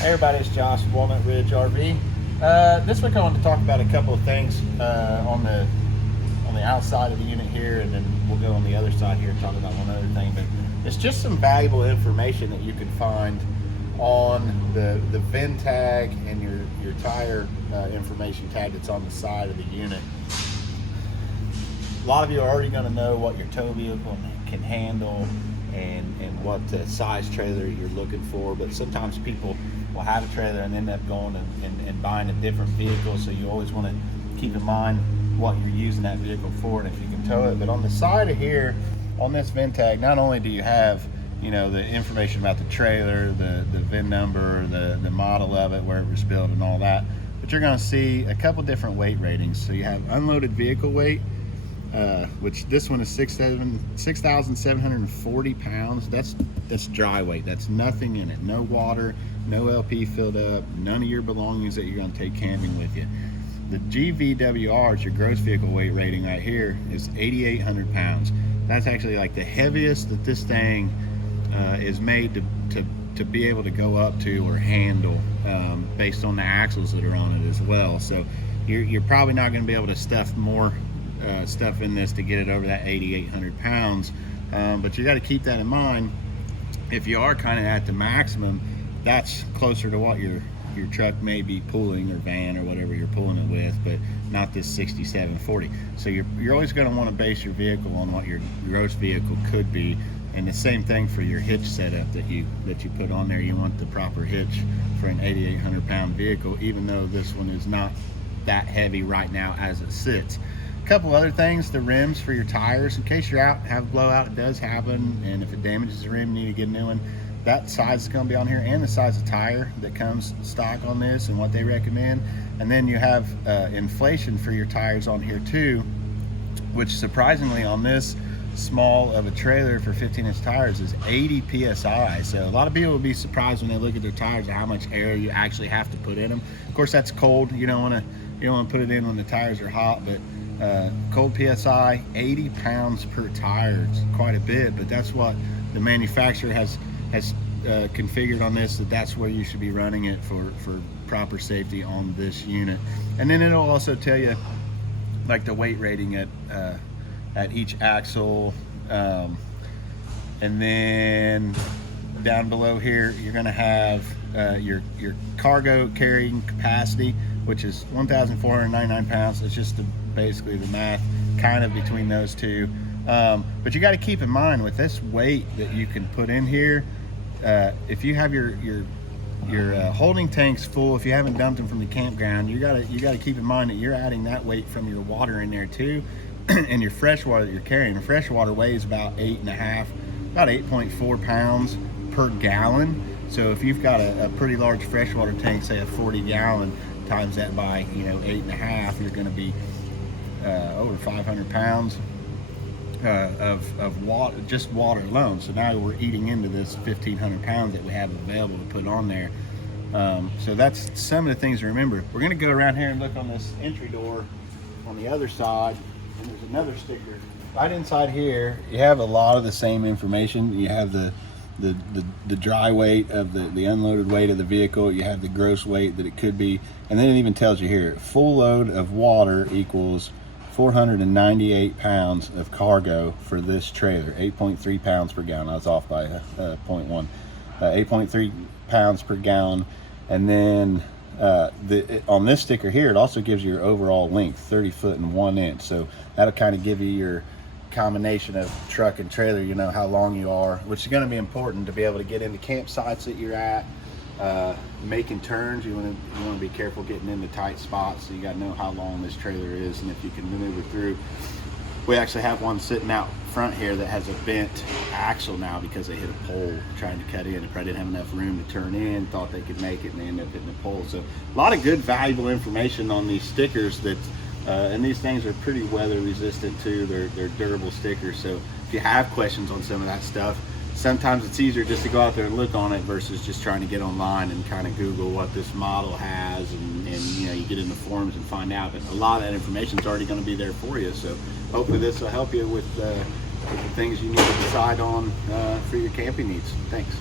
Hey everybody, it's Josh from Walnut Ridge RV. This week I want to talk about a couple of things on the outside of the unit here, and then we'll go on the other side here and talk about one other thing. But it's just some valuable information that you can find on the VIN tag and your tire information tag that's on the side of the unit. A lot of you are already going to know what your tow vehicle can handle and what size trailer you're looking for, but sometimes people will have a trailer and end up going and buying a different vehicle, so you always want to keep in mind what you're using that vehicle for and if you can tow it. But on the side of here, on this VIN tag, not only do you have the information about the trailer, the VIN number, the model of it, where it was built and all that, but you're going to see a couple different weight ratings. So you have unloaded vehicle weight, which this one is 6,740 pounds. That's dry weight. That's nothing in it. No water, no LP filled up, none of your belongings that you're going to take camping with you. The GVWR is your gross vehicle weight rating right here, is 8,800 pounds. That's actually like the heaviest that this thing is made to be able to go up to or handle, based on the axles that are on it as well. So you're probably not going to be able to stuff more stuff in this to get it over that 8,800 pounds, but you got to keep that in mind. If you are kind of at the maximum, that's closer to what your truck may be pulling, or van, or whatever you're pulling it with, but not this 6,740. So you're always going to want to base your vehicle on what your gross vehicle could be. And the same thing for your hitch setup that you put on there. You want the proper hitch for an 8,800 pound vehicle, even though this one is not that heavy right now as it sits. A couple other things: the rims for your tires, in case you're out, have a blowout. It does happen, and if it damages the rim, you need to get a new one. That size is going to be on here, and the size of tire that comes stock on this and what they recommend. And then you have inflation for your tires on here too, which surprisingly on this small of a trailer for 15-inch tires is 80 psi. So a lot of people will be surprised when they look at their tires at how much air you actually have to put in them. Of course, that's cold. You don't want to put it in when the tires are hot, but cold psi, 80 pounds per tire. It's quite a bit, but that's what the manufacturer has configured on this, that's where you should be running it for proper safety on this unit. And then it'll also tell you like the weight rating at each axle, and then down below here you're going to have your cargo carrying capacity, which is 1,499 pounds. It's just basically the math kind of between those two. But you got to keep in mind with this weight that you can put in here, if you have your holding tanks full, if you haven't dumped them from the campground, you got to keep in mind that you're adding that weight from your water in there too, and your fresh water that you're carrying. The fresh water weighs about 8.4 pounds per gallon. So if you've got a pretty large freshwater tank, say a 40 gallon, times that by 8.5, you're going to be over 500 pounds of water, just water alone. So now we're eating into this 1,500 pounds that we have available to put on there. So that's some of the things to remember. We're going to go around here and look on this entry door on the other side, and there's another sticker right inside here. You have a lot of the same information. You have the dry weight of the unloaded weight of the vehicle. You have the gross weight that it could be, and then it even tells you here full load of water equals 498 pounds of cargo for this trailer. 8.3 pounds per gallon. I was off by 0.1. 8.3 pounds per gallon. And then on this sticker here, it also gives you your overall length, 30 foot and 1 inch. So that'll kind of give you your combination of truck and trailer, how long you are, which is going to be important to be able to get into campsites that you're at. Making turns, you want to be careful getting into tight spots, so you got to know how long this trailer is and if you can maneuver through. We actually have one sitting out front here that has a bent axle now because they hit a pole trying to cut in. They probably didn't have enough room to turn in, thought they could make it, and they ended up hitting a pole. So a lot of good valuable information on these stickers that and these things are pretty weather resistant too. They're durable stickers, so if you have questions on some of that stuff, sometimes it's easier just to go out there and look on it versus just trying to get online and kind of Google what this model has, and you get in the forums and find out. But a lot of that information is already going to be there for you. So hopefully this will help you with the things you need to decide on for your camping needs. Thanks.